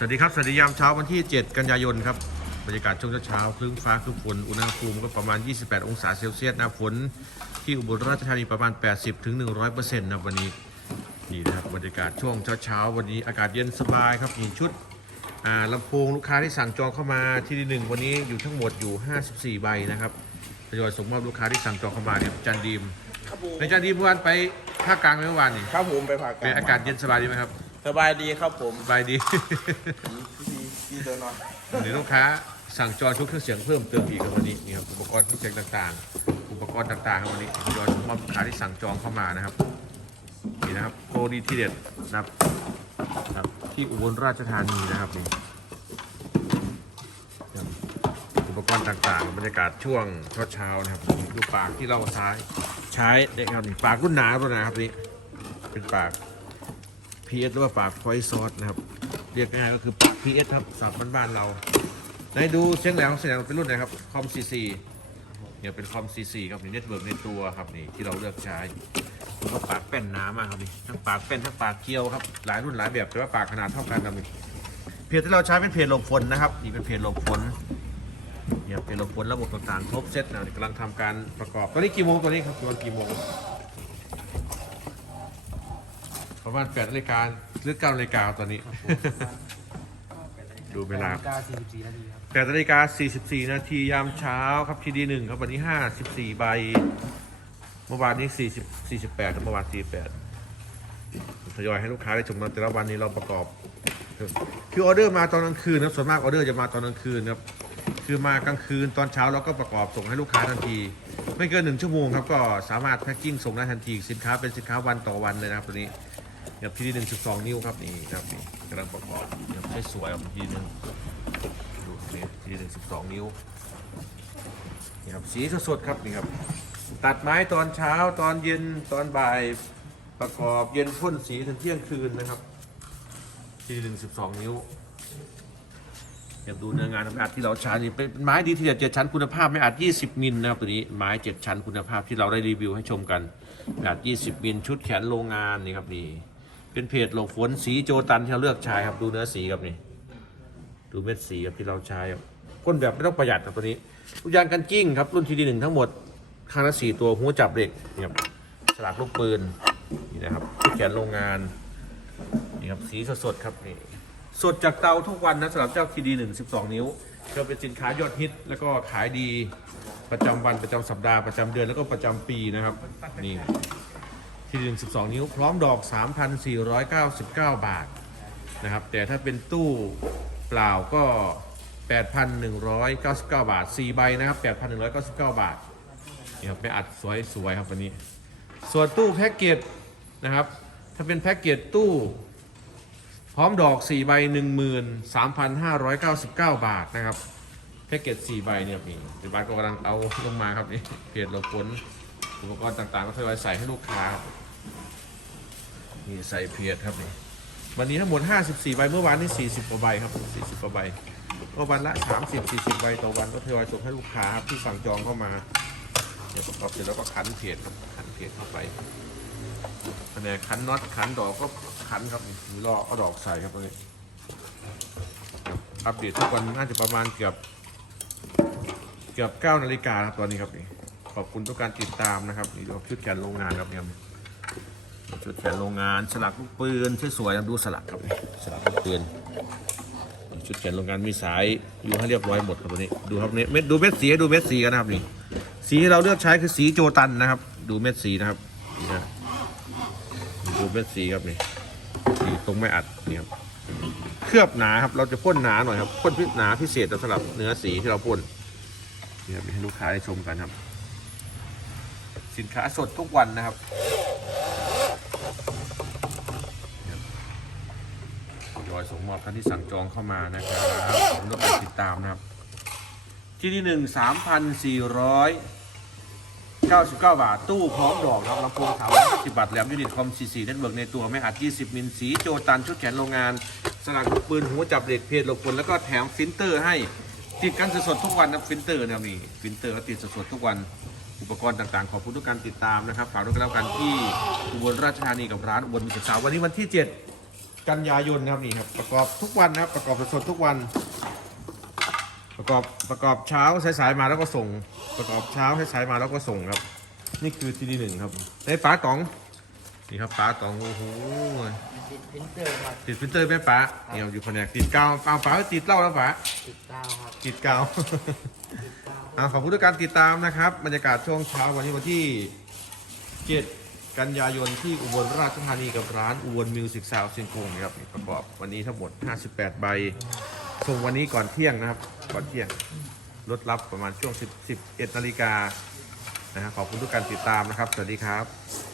สวัสดีครับ สวัสดียามเช้าวันที่ 7 กันยายนครับ บรรยากาศช่วงเช้าๆคลึ้มฟ้าคลึ้มฝน อุณหภูมิก็ประมาณ 28 องศาเซลเซียสนะฝนที่อุบลราชธานีประมาณ 80ถึง100%นะวันนี้ นี่นะครับบรรยากาศช่วงเช้าๆวันนี้อากาศเย็นสบายครับมีชุดอ่าลำโพงลูกค้าที่สั่งจองเข้ามาที่ที่หนึ่งวันนี้อยู่ทั้งหมดอยู่ 54 ใบนะครับทยอยส่งมอบลูกค้าที่สั่งจองเข้ามาเนี่ยจันดีมครับผมในจันดีมเมื่อวานไปภาคกลางเมื่อวานนี่ครับผมไปผ่าเป็นอากาศเย็นสบายดีไหมครับ สบายดีครับผมสบายดี ดีดีตัวนอนเดี๋ยวลูกค้าสั่งจองชุดเครื่องเสียงเพิ่มเติมอีกครับวันนี้นี่ครับอุปกรณ์เครื่องเสียงต่างๆ อุปกรณ์ต่างๆครับวันนี้ทยอยส่งมอบลูกค้าที่สั่งจองเข้ามานะครับนี่นะครับโปรดีทีเด็ดนะครับครับ ที่อุบลราชธานีนะครับนี่ครับอุปกรณ์ต่างๆบรรยากาศช่วงเช้าๆนะครับนี่ดูปากที่เราใช้ใช้ได้ครับนี่ปากรุ่นหนาตัวนะครับนี่เป็นปาก PS หรือว่าปากไฟซอสนะครับเรียกง่ายก็คือปาก PS ครับสับบ้านๆเราไหนดูเสียงแหลมเสียงแหลมเป็นรุ่นไหนครับคอม CC เนี่ยเป็นคอม CC ครับนี่เน็ตเวิร์กในตัวครับนี่ที่เราเลือกใช้แล้วก็ปากแป้นหน้ามากครับนี่ทั้งปากแป้นทั้งปากเคี้ยวครับหลายรุ่นหลายแบบแต่ว่าปากขนาดเท่ากันครับนี่เพจที่เราใช้เป็นเพจหลบฝนนะครับนี่เป็นเพจหลบฝนเนี่ยเพจหลบฝนระบบต่างๆครบเซตนะกำลังทำการประกอบตัวนี้กี่โมงตัวนี้ครับตัวกี่โมง ประมาณ8นาฬิกาหรือ9นาฬิกาตอนนี้ ดูเวลา กา44นาทีครับ8นาฬิกา44นาทียามเช้าครับทีดีหนึ่งครับวันนี้54ใบ เมื่อวานนี้40 48แต่เมื่อวาน48ทยอยให้ลูกค้าได้ชมกันแต่ละวันนี้เราประกอบ คือออเดอร์มาตอนกลางคืนนะส่วนมากออเดอร์จะมาตอนกลางคืนครับคือมากลางคืนตอนเช้าเราก็ประกอบส่งให้ลูกค้าทันที ไม่เกินหนึ่งชั่วโมงครับก็สามารถแพ็กกิ้งส่งได้ทันทีสินค้าเป็นสินค้าวันต่อวันเลยนะครับตัวนี้ เนี่ยพีดีหนึ่งสิบสองนิ้วครับนี่ครับนี่กำลังประกอบเนี่ยใช้สวยครับพีดีหนึ่งดูนี่พีดีหนึ่งสิบสองนิ้วนี่ครับสีสดๆครับนี่ครับ ตัดไม้ตอนเช้าตอนเย็นตอนบ่ายประกอบเย็นพ่นสีถึงเที่ยงคืนนะครับพีดีหนึ่งสิบสองนิ้วเดี๋ยวดูเนื้องานไม่อัดที่เราใช้นี่เป็นไม้ดีทีเด็ดเจ็ดชั้นคุณภาพไม่อัด20 มิลนะครับตัวนี้ไม้เจ็ดชั้นคุณภาพที่เราได้รีวิวให้ชมกันไม่อัด20 มิลชุดแขนโรงงานนี่ครับนี่ เป็นเพจหลบฝนสีโจตันที่เราเลือกใช้ครับดูเนื้อสีครับนี่ ดูเม็ดสีครับที่เราใช้ครับก้นแบบไม่ต้องประหยัดครับตัวนี้ลูกยางกันกิ้งครับรุ่นทีดีหนึ่งทั้งหมดข้างละสี่ตัวหัวจับเหล็กนี่ครับฉลากลูกปืนนี่นะครับชุดแขนโรงงานนี่ครับสีสดๆครับนี่สดจากเตาทุกวันนะสำหรับเจ้าทีดีหนึ่งสิบสองนิ้วก็เป็นสินค้ายอดฮิต แล้วก็ขายดีประจำวันประจำสัปดาห์ประจำเดือนแล้วก็ประจำปีนะครับนี่ ทีดีหนึ่งสิบสองนิ้ว พร้อมดอก 3,499 บาทนะครับ แต่ถ้าเป็นตู้เปล่าก็ 8,199 บาท 4 ใบนะครับ 8,199 บาทนี่ครับไปอัดสวยๆครับวันนี้ ส่วนตู้แพ็กเกจนะครับ ถ้าเป็นแพ็กเกจตู้ พร้อมดอก 4 ใบ 13,599 บาทนะครับแพ็กเกจ4ใบเนี่ยมีปัจจุบันก็กำลังเอาลงมาครับนี่เพจเราผล อุปกรณ์ต่างๆ ก็ทยอยใส่ให้ลูกค้านี่ใส่เพจครับนี่วันนี้ทั้งหมด 54 ใบ เมื่อวานนี่ 40 กว่าใบครับ 40 กว่าใบ ก็วันละ 30 40 ใบต่อวันก็ทยอยส่งให้ลูกค้าที่สั่งจองเข้ามา เดี๋ยวประกอบเสร็จแล้วก็คันเพจครับคันเพจเข้าไปแผนกขันน็อต ขันดอกก็ขันครับมีล้อเอาดอกใส่ครับตรงนี้ครับอัปเดตทุกวันน่าจะประมาณเกือบเกือบ9นาฬิกาครับตอนนี้ครับนี่ อบคุณทุกการติดตามนะครับนี่ดูชุดแขนโรงงานครับเนี่ยชุดแขนโรงงานสลักลูกปืนสวยๆดูสลักครับนี่สลักลูกปืนชุดแขนโรงงานมีสายอยู่ให้เรียบร้อยหมดครับตัวนี้ดูครับนี่เม็ดดูเม็ดสีดูเม็ดสีกันนะครับนี่สีที่เราเลือกใช้คือสีโจตันนะครับ ดูเม็ดสีนะครับนี่นะดูเป็นสีครับนี่สีตรงไม่อัดนี่ครับเคลือบหนาครับเราจะพ่นหนาหน่อยครับพ่นพิหนาพิเศษสำหรับเนื้อสีที่เราพ่นนี่ครับให้ลูกค้าได้ชมกันครับ สินค้าสดทุกวันนะครับ ยอยส่งมอบท่านที่สั่งจองเข้ามานะครับผมต้องไปติดตามนะครับ ที่ที่หนึ่งสามพันสี่ร้อย99บเก้าบาท ตู้พร้อมดอกครับลำโพงถาวร10บบาทแหลมยูนิตคอม44เน็ตเวิร์กในตัวไม่อัด20มิลสีโจตันชุดแขนโรงงานสลักปืนหัวจับเหล็กเพจหลบฝนแล้วก็แถมฟิลเตอร์ให้ติดกันสดๆทุกวันนะฟิลเตอร์นะครับนี่ฟิลเตอร์ก็ติดสดๆทุกวัน อุปกรณ์ต่างๆ ขอบคุณทุกการติดตามนะครับ ฝากด้วยกันแล้วกันที่อุบลราชธานีกับร้านอุบลมีศึกษาวันนี้วันที่ 7 กันยายนนะครับนี่ครับประกอบทุกวันนะครับประกอบสดๆทุกวัน ประกอบประกอบเช้าสายๆมาแล้วก็ส่ง ประกอบเช้าสายๆมาแล้วก็ส่งครับ นี่คือทีดีหนึ่งครับในป้าต๋องนี่ครับป้าต๋องโอ้โหติดพิมพ์เตอร์ครับติดพิมพ์เตอร์แม่ป้าเนี่ยอยู่แผนกติดกาวเอาป้าติดเหล้าแล้วป้าติดดาวครับติดกาวติดดาว อ่าขอบคุณทุกการติดตามนะครับ บรรยากาศช่วงเช้าวันนี้วันที่ 7 กันยายนที่อุบลราชธานีกับร้านอุบลมิวสิกซาวด์เชียงกงนะครับประกอบวันนี้ทั้งหมด 58 ใบส่งวันนี้ก่อนเที่ยงนะครับ ก่อนเที่ยงรถรับประมาณช่วง 10 11นาฬิกานะฮะขอบคุณทุกการติดตามนะครับ สวัสดีครับ